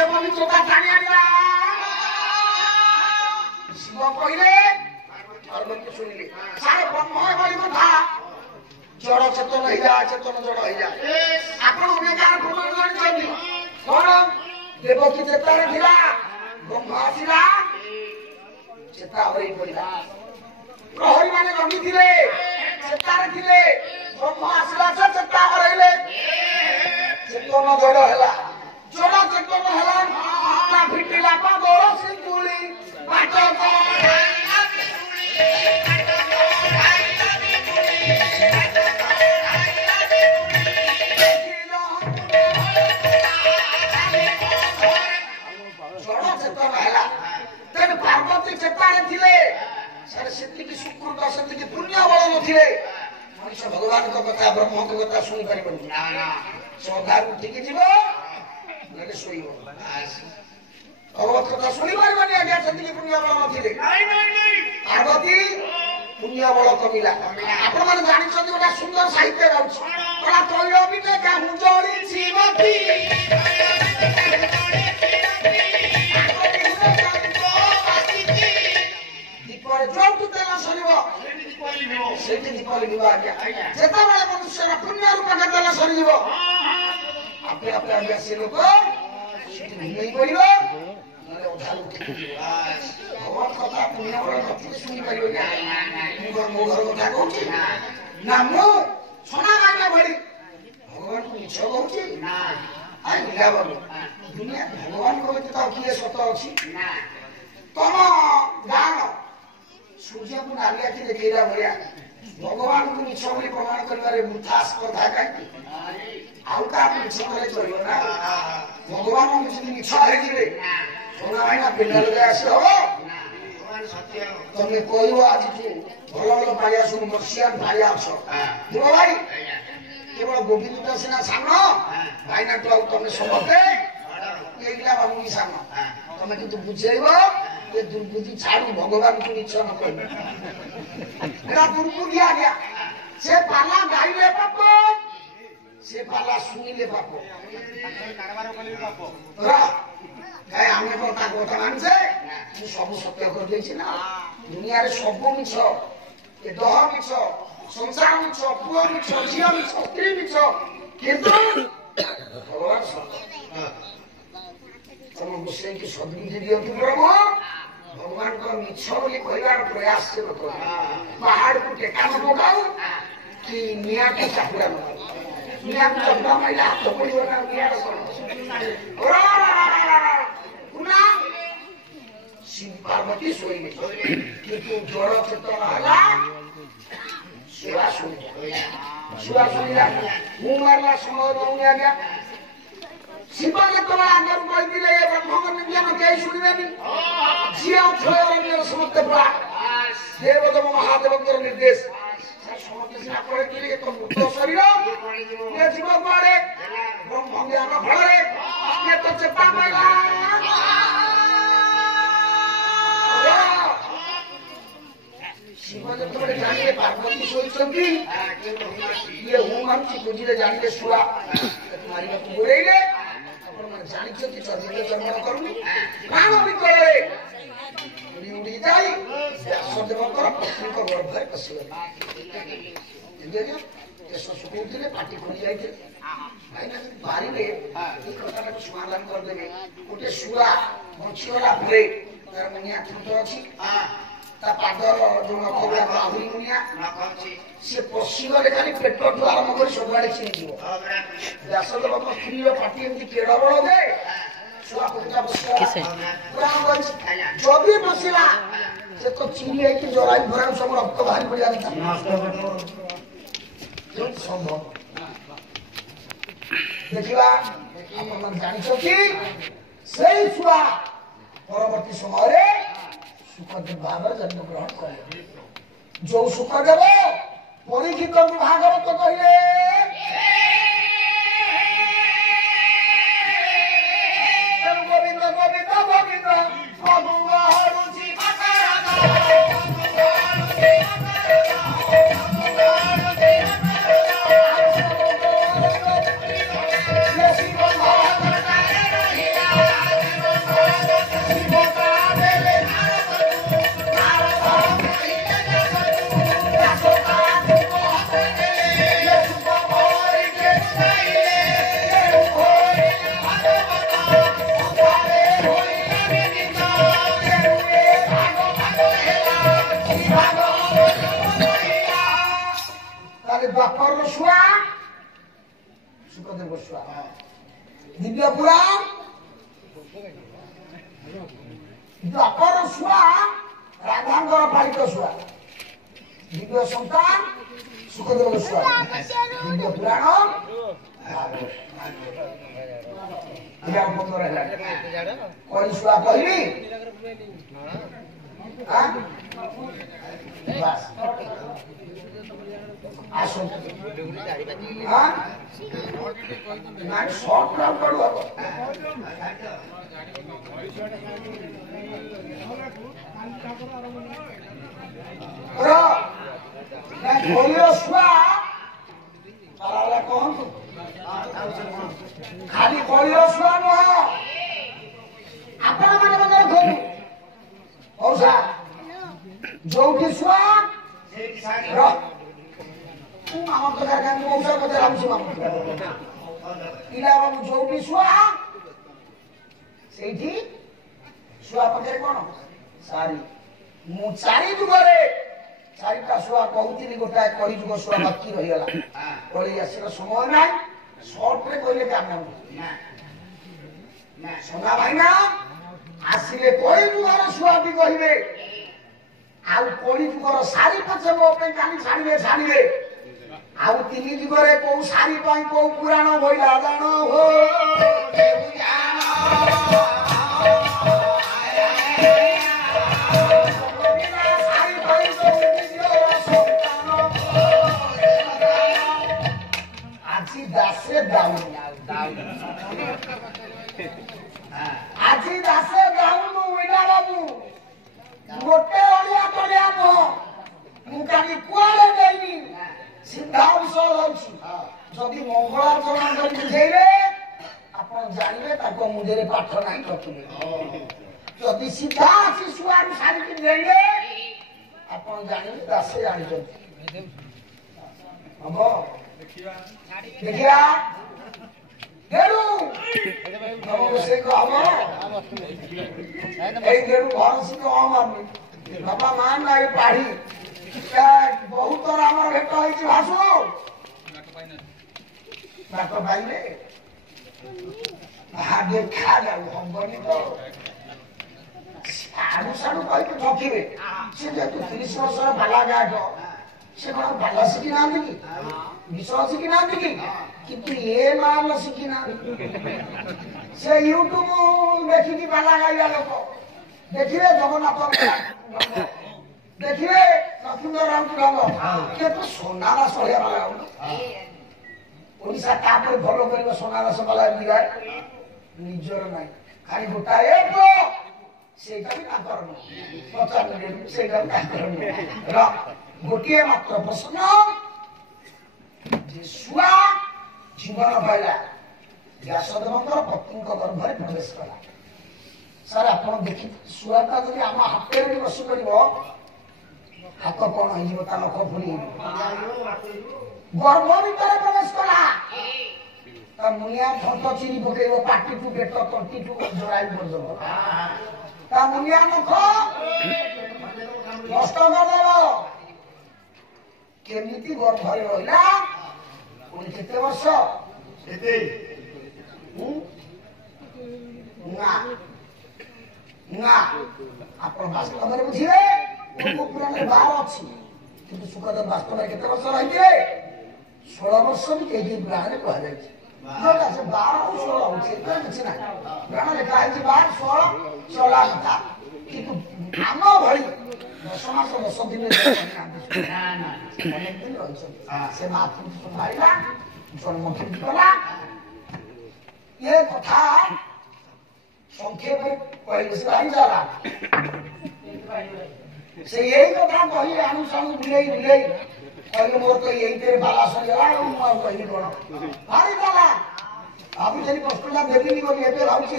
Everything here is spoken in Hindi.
से पवित्रता टाणी आनिला शिव कहले पार्वती सुनिले सारे ब्रह्म बड़ी कथा जड़ चेतन हो जा चेतन जड़ हो जा आपण अनेकार प्रमाण जानिछथि कोन देवकी चेतारे थिला ब्रह्म आसिला चेता हरि पड़िला प्रहरी माने गंगी थिले चेतारे थिले ब्रह्म आसिला चेता हरैले चेतन जड़ हैला जड़ चेतन हैला ता फिटिला पादर सिंकुली पाट पार्वती चेतारे थिले सारे सेति की सुकृत सेति की पुण्य बल नथिले मनुष्य भगवान को कथा ब्रह्म को कथा सुनि परिबनि ना ना सदा उठी के जीवो नले सोइबो भगवत कथा सुनि परिबनि आज्ञा सेति की पुण्य बल नथिले नहीं पार्वती पुण्य बल कमिला आपण माने जानि छथि ओटा सुंदर साहित्य गाउछ ओटा तैल बिने का मुजोड़ी जीवती जो तेल सरीबो सेठी दीपावली विवाह आज्ञा जेता बेले मनुष्य पुण्य रूप के तेल सरीबो आपे आपे आज्ञा से लोक सेठी नहीं पड़िबो नले उधार उठी भगवान कथा पुण्य बल कथि सुनि परिबो ना मो घर कथा कहूची ना मो सोना मांगा भरी भगवान को मिछ कहूची ना आई लीला बाबू दुनिया भगवान को तो किए सत अछि ना तम गान सूर्य को नालिया की देखेला भलिया भगवान को मिछ बोली प्रमाण करबारे मूर्खा स्पर्धा काई आउ का मिछ करे चलियो ना भगवान को मिछ हे जिले सोना भाई ना पिंडा लगे आसी हो भगवान सत्य तुमने कोइबो आज तू भलो भलो पालिया सुन मर्सियान भाई आछो देखो भाई केवल गोविंद दास ना सामनो भाई ना तो तुमने समते एगिला बाबू की सामनो तुमने किंतु बुझेइबो ये दुर्बुद्धि छाड़ी भगवान को इच्छा न कर मेरा दुर्बुद्धि आ गया से पाला गाइले पापो से पाला सुनिले पापो कारबार कले पापो रा गाय हमने কথা কথা মানছে আমি সব সত্য করে দিয়েছি না দুনিয়ার সব মিছ এ দহ মিছ সংসার মিছ পুয়া মিছ ঝিয়া মিছ স্ত্রী মিছ কিন্তু ভগবান সত্য तुम मुस्लिम की सदबुद्धि दियो तू प्रभु भगवान को मिछ बोली कहलार प्रयास से मत पहाड़ को टेका न पकाओ कि निया के चापुरा न निया को चंदा महिला हाथ पड़ियो ना निया को पुना शिव पार्वती सोइले किंतु जड़ चेतन हला शिवा सुनिला मु मारला समय दउनी आ गया शिवा ने तो आगर कोई दिले ये ब्रह्म विज्ञान के सुनिबेनी जिया थोरन समस्त बा देवदेव महादेव के निर्देश समस्त सिना करे दिले तो मुक्त शरीर ये जीव बारे ब्रह्म ज्ञान फलरे ये तो चेता पाइला शिवा ने तो जानिले पार्वती सोइछंती ये हुमान की बुझिले जानिले सुआ तुम्हारी बात बोलेले जानी कि चंद्र जन्म करूनी प्राण विकले उड़ी उड़ी जाई सदेव कर पत्नी को गर्भ में पसिले देखियो ये सुकुतिले पाटी खोली जाई थे भाई ना बारी में एक कथा को समाधान कर देबे ओटे सुरा मछियोला भरे तार मनिया थुतो अछि ता पादर जो नखबला आहुरी मुनिया नखछि से पसिगले खाली पेट तो आरंभ कर सबआडे छिनि दियो दासदेव को स्त्री रो पाटी एमती केड़ा बळ दे सुआ पुता बस रामगंज जो भी बसिला से तो चिनी है कि जोराई भरा सब रक्त बाहर पड़ जाता नष्ट बटो जो संभव देखिबा आपण मन जानि छ कि सही सुआ परवर्ती समय रे सुखदेव भाव जन्म ग्रहण करे जो सुखदेव परीक्षित भागवत कहले गोविंद गोविंद गोविंद रुचि ଛୁଆ ସୁଖଦେବ ଛୁଆ ଦିବ୍ୟ ପୁରାଣ ଦ୍ୱାପର ଛୁଆ ରାଧାଙ୍କର ପାଳିତ ଛୁଆ ଦିବ୍ୟ ସନ୍ତାନ ସୁଖଦେବ ଛୁଆ ଦିବ୍ୟ ପୁରାଣ କଳି ଛୁଆ କହିବି ଆସନ୍ତୁ କହନ୍ତୁ ଖାଲି କଳିର ଛୁଆ ନୁହ ଆପଣ ମାନେ ଦେଖନ୍ତୁ ହଉ ସାର୍ ଯୋଉଠି ଛୁଆ আমার তো কারখানা মৌসা কথা রামছি পিলা বাবু যোউটি ছুয়া সেইটি ছুয়া পাখে কোন সারি মু চারি যুগরে চারিটা ছুয়া কহুଥିଲି গোটাଏ কলি যুগ ছুয়া বাকি রহিগলা কলি আসির সময় নাই শর্টরে কইলে কাম না সোনা ভাই না আসিলে কলি যুগর ছুয়াটি কহিবে ଆଉ କଳି ଯୁଗର ଶାରୀ ପଛେ ମୋ ପାଇଁ କାଲି ଛାଡ଼ିବେ ଆଉ ତିନି ଯୁଗରେ କୋଉ ଶାରୀ ପାଇଁ କୋଉ ପୁରାଣ ବଇଲା ଜାଣ ହୋ ଆଜି ଦାସେ ଦାଉନୁ ଏଇଟା ବାବୁ ଗୋଟେ ଅଳିଆ ତଳିଆ ନୁହ ମୁଁ କାଲି କୁଆଡେ ଯାଇନି ସିଧା ବିଷୟ ହଉଛି ଯଦି ମଙ୍ଗଳାଚରଣ କରି ବୁଝେଇବେ ଆପଣ ଜାଣିବେ ତାଙ୍କ ମୁଣ୍ଡରେ ପାଠ ନାହିଁ ରଖିବେ ଯଦି ସିଧା ଆସି ଶୁଆରୁ ସାରିକି ନେଇଲେ ଆପଣ ଜାଣିବେ ଦାସେ ଜାଣିଛନ୍ତି ହବ ଦେଖିବା ଗେଡୁ ସେ ହବ এই গেড়ু ভরসি কমারনি বাবা মান নাই পাড়ি বহুত আমার ভেট হয়েছে ভাসু ডাক পাইলে দেখা যাও হবনি তো সাড়ু সাড়ু কইকে ঠকিবে সে যেহেতু 30 বছর বালা গাঠ সে কোন বালা শিখি না কি বিষ শিখি না কি কিন্তু এ মাল শিখি না সে ইউটিউব দেখিকি বালা গাইবা লোক ଦେଖିବେ ଜଗନ୍ନାଥ ଦେଖିବେ ଲକ୍ଷ୍ମୀଧର ରାଉତ ଢଙ୍ଗ କିନ୍ତୁ সোনারাস ଭଳିଆ ବାଲା ଓଡ଼ିଶା ତାପରେ ଭଲ କରିବ সোনারাস ବାଲା ବିଗାର ନିଜର ନାହିଁ ଖାଲି ଗୋଟାଏ ସେଇଟା ବି ତାଙ୍କର ନୁହଁ ସେଇଟା ବି ତାଙ୍କର ନୁହଁ ଗୋଟିଏ ମାତ୍ର ପ୍ରଶ୍ନ ଯେ ଶୁଆ ଜୀବନ ପାଇଲା ବ୍ୟାସଦେବଙ୍କର ପତ୍ନୀଙ୍କ ଗର୍ଭରେ ପ୍ରବେଶ କଲା ସାର୍ ଆପଣ ଦେଖି ଶୁଆଟା ଯଦି ଆମ ହାତରେ ବି ବସି ପଡିବ ହାତ କଣ ହେଇଯିବ ତା ନଖ ଫୁଲି ଗର୍ଭ ଭିତରେ ପ୍ରବେଶ କଲା ତା ମୁନିଆ ଥଣ୍ଟ ଚିରି ପକେଇବ ପାଟିଠୁ ପେଟ ତଣ୍ଟିଠୁ ଜୋଡାଇ କରିଦେବ ତା ମୁନିଆ ନଖ ନଷ୍ଟ କରିଦେବ କେମିତି ଗର୍ଭରେ ରହିଲା ପୁଣି କେତେ ବର୍ଷ ନା ନା ଆପଣ ବାସ୍ତବରେ ବୁଝିବେ ପୁରାଣରେ 12 ଅଛି କିନ୍ତୁ ସୁଖଦେବ ବାସ୍ତବରେ କେତେ ବର୍ଷ ରହିଥିଲେ 16 ବର୍ଷ ବି କେହି ପୁରାଣରେ କୁହାଯାଇଛି 12 16 ହଉଛି କିଛି ନାହିଁ ପୁରାଣ ଲେଖା ହେଇଛି 12 16 କଥା କିନ୍ତୁ ଆମ ଭଳି 10 ମାସ 10 ଦିନ ଅନେକ ଦିନ ରହିଛନ୍ତି ସେ ମାତୃ ସମ୍ଭାଳିଲା ଜନ୍ମ କେମିତି କଲା ଏ କଥା ସଂକ୍ଷେପରେ କହିଲେ ସେ ଭାଇଚାରା ସେ ଏଇ କଥା କହି ଆଣୁସାଣୁ ବୁଲେଇ କହିଲେ ମୋର ତ ଏଇଥିରେ ବାଲା ସରିଗଲା ଆଉ ମୁଁ ଆଉ କହିବି କଣ ଭାରି ବାଲା ଭାବୁଥିଲି କଷ୍ଟଟା ଦେବିନି ବୋଲି ଏବେ ଭାବୁଛି